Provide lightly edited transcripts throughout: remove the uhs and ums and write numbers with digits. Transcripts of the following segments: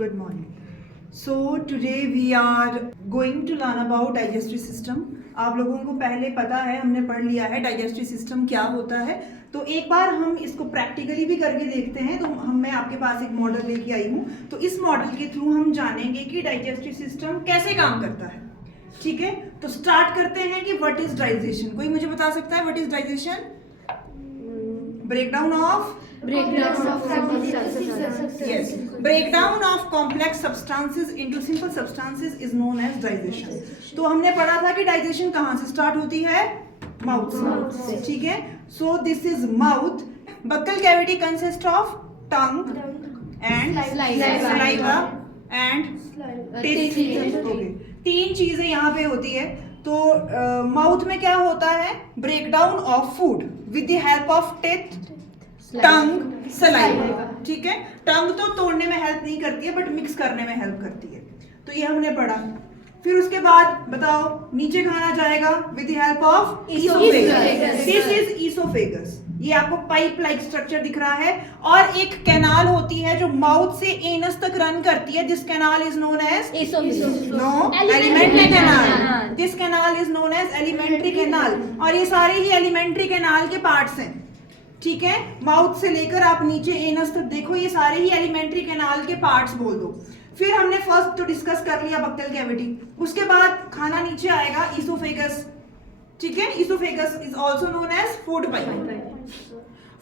Good morning. So today we are going to learn about digestive system. आप लोगों को पहले पता है, हमने पढ़ लिया है डाइजेस्टिव सिस्टम क्या होता है. तो एक बार हम इसको प्रैक्टिकली भी करके देखते हैं. तो मैं आपके पास एक मॉडल लेके आई हूँ. तो इस मॉडल के थ्रू हम जानेंगे कि डाइजेस्टिव सिस्टम कैसे काम करता है. ठीक है, तो स्टार्ट करते हैं कि व्हाट इज डाइजेशन. कोई मुझे बता सकता है what is digestion? Breakdown of yes, breakdown of complex substances into simple substances is known as digestion. तो हमने पढ़ा था कि डाइजेशन कहाँ से स्टार्ट होती है? माउथ से. ठीक है, so this is mouth. Buccal cavity consist of tongue and saliva and taste. Okay, तीन चीजें यहाँ पे होती है. तो माउथ में क्या होता है? Breakdown of food with the help of teeth, tongue, saliva. ठीक है, टंग तो तोड़ने में हेल्प नहीं करती है बट मिक्स करने में हेल्प करती है. तो ये हमने पढ़ा. फिर उसके बाद बताओ, नीचे खाना जाएगा with the help of oesophagus. This is oesophagus. ये आपको पाइप लाइक स्ट्रक्चर दिख रहा है. और एक कैनाल होती है जो माउथ से एनस तक रन करती है. This canal is known as alimentary canal. This canal is known as alimentary canal. और ये सारे ही एलिमेंट्री कैनाल के पार्ट्स हैं. ठीक है, माउथ से लेकर आप नीचे एनस तक देखो, ये सारे ही एलिमेंट्री कैनाल के पार्ट्स बोल दो. फिर हमने फर्स्ट तो डिस्कस कर लिया बक्कल कैविटी. उसके बाद खाना नीचे आएगा ईसोफेगस. ठीक है, oesophagus is also known as food pipe.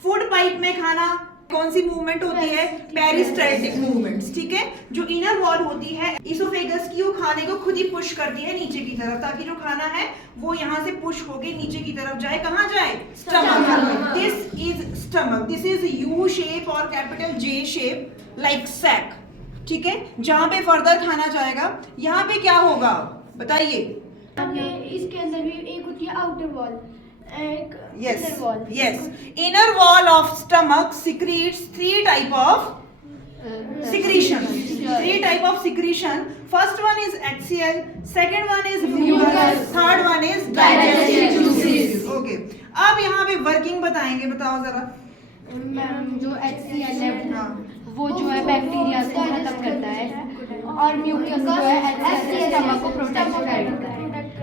Food pipe में खाना कौन सी मूवमेंट होती है? Peristaltic movements. ठीक है, जो इनर वॉल होती है ईसोफेगस की, वो खाने को खुद ही पुश करती है नीचे की तरफ, ताकि जो खाना है वो यहाँ से पुश होके नीचे की तरफ जाए. कहाँ जाए? Stomach. This is stomach. This is U shape और capital J shape like sac. ठीक है, जहाँ पे फर्दर खाना जाएगा. यहाँ पे क्या होगा बताइए? इसके अंदर भी एक होती है आउटर वॉल, एक inner wall. Yes, inner wall of stomach secretes three type of secretion. Three type of secretion. First one is HCl, second one is mucus, third one is digestive juices. Okay, अब यहाँ पे working बताएंगे. बताओ जरा ma'am. जो HCl है वो जो है बैक्टीरिया को खत्म करता है, और म्यूकस जो है स्टमक को प्रोटेक्ट करता है,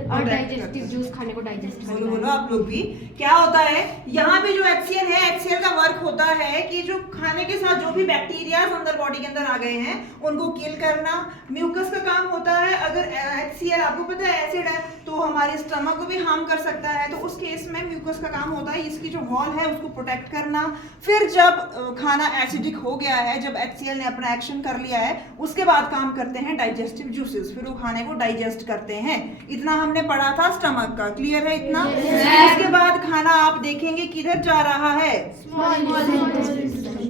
और डाइजेस्टिव जूस खाने को डाइजेस्ट करता है. बोलो आप लोग भी. क्या होता है यहाँ पे? जो HCl है, HCl का वर्क होता है कि जो खाने के साथ जो भी बैक्टीरिया अंदर बॉडी के अंदर आ गए हैं उनको किल करना. म्यूकस का काम होता है, अगर HCl आपको पता है एसिड है तो हमारे स्टमक को भी हार्म कर सकता है, तो उस केस में म्यूकस का काम होता है इसकी जो वॉल है उसको प्रोटेक्ट करना. फिर जब खाना एसिडिक हो गया है, जब HCl ने अपना एक्शन कर लिया है, उसके बाद काम करते हैं डाइजेस्टिव जूसेस. फिर वो खाने को डाइजेस्ट करते हैं. इतना हमने पढ़ा था स्टमक का. क्लियर है इतना? उसके बाद खाना आप देखेंगे किधर जा रहा है?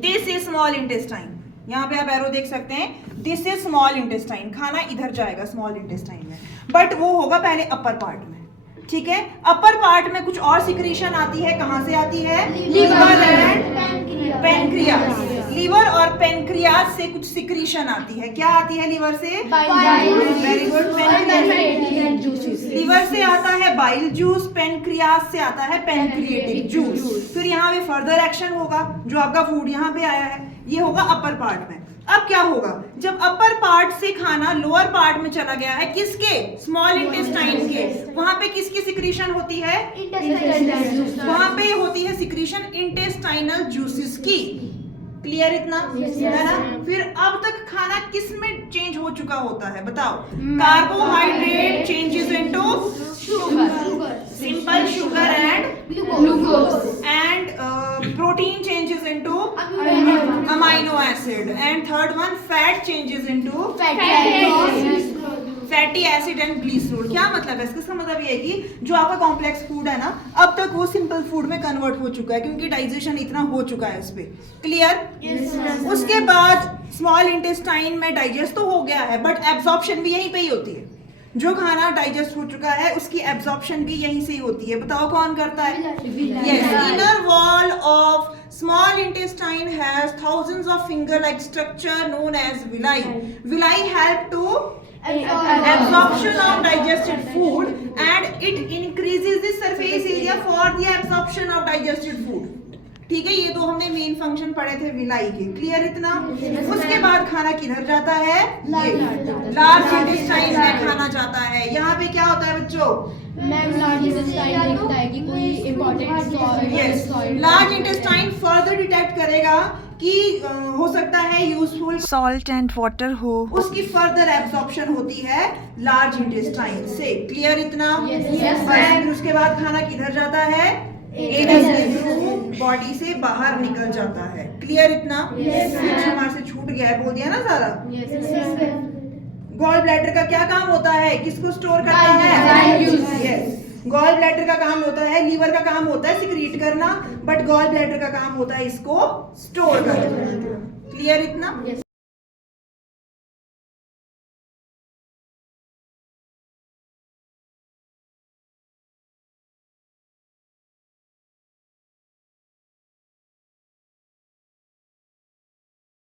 This is small intestine. यहाँ पे आप एरो देख सकते हैं. This is small intestine. खाना इधर जाएगा स्मॉल इंटेस्टाइन में, बट वो होगा पहले अपर पार्ट में. ठीक है, अपर पार्ट में कुछ और सिक्रीशन आती है. कहाँ से आती है? Liver and pancreas. लीवर और पेनक्रियास से कुछ सिक्रीशन आती है. क्या आती है लीवर से? Very good. लीवर से आता है बाइल जूस, पेनक्रियास से आता है पेनक्रिएटिक जूस. फिर यहाँ पे फर्दर एक्शन होगा. जो आपका फूड यहाँ पे आया है ये होगा अपर पार्ट में. अब क्या होगा? जब अपर पार्ट से खाना लोअर पार्ट में चला गया है, किसके? स्मॉल इंटेस्टाइन के. वहां पे किसकी सिक्रीशन होती है? वहां पे होती है सिक्रीशन इंटेस्टाइनल जूसेस की. क्लियर इतना? है ना? फिर अब तक खाना किस में चेंज हो चुका होता है बताओ? Carbohydrate changes into simple sugar and glucose, and protein changes into amino acid, and third one fat changes into fatty acid and glycerol. क्या मतलब है इसका? मतलब ये है कि जो आपका कॉम्प्लेक्स फूड है ना, अब तक वो सिंपल फूड में कन्वर्ट हो चुका है क्योंकि डाइजेशन इतना हो चुका है इस पे. क्लियर? उसके बाद स्मॉल इंटेस्टाइन में डाइजेस्ट तो हो गया है, बट एब्जॉर्प्शन भी यहीं पे ही होती है. जो खाना डाइजेस्ट हो चुका है उसकी एब्जॉर्प्शन भी यहीं से ही होती है. बताओ कौन करता है? Yes, inner wall of small intestine has thousands of finger like structure known as villi. Villi help to absorption of digested food and it increases the surface area for the absorption of digested food. ठीक है, ये दो हमने main function पढ़े थे villi के, clear इतना। उसके बाद खाना किधर जाता है, लार्ज इंटेस्टाइन में खाना जाता है। यहाँ पे क्या होता है बच्चों, मैम लार्ज इंटेस्टाइन देखता है कि कोई important large intestine further detect करेगा कि हो सकता है यूजफुल सॉल्ट एंड वाटर हो, उसकी फर्दर एब्जॉर्प्शन होती है लार्ज इंटेस्टाइन से, क्लियर इतना। फिर उसके बाद खाना किधर जाता है, एनस के थ्रू बॉडी से बाहर निकल जाता है, क्लियर इतना। हमारे से छूट गया है, बोल दिया ना सारा। गॉल ब्लैडर का क्या काम होता है, किसको स्टोर करता है, यस। गॉल ब्लैडर का काम होता है, लीवर का काम होता है सिक्रीट करना, बट गॉल ब्लैडर का काम होता है इसको स्टोर करना, क्लियर इतना।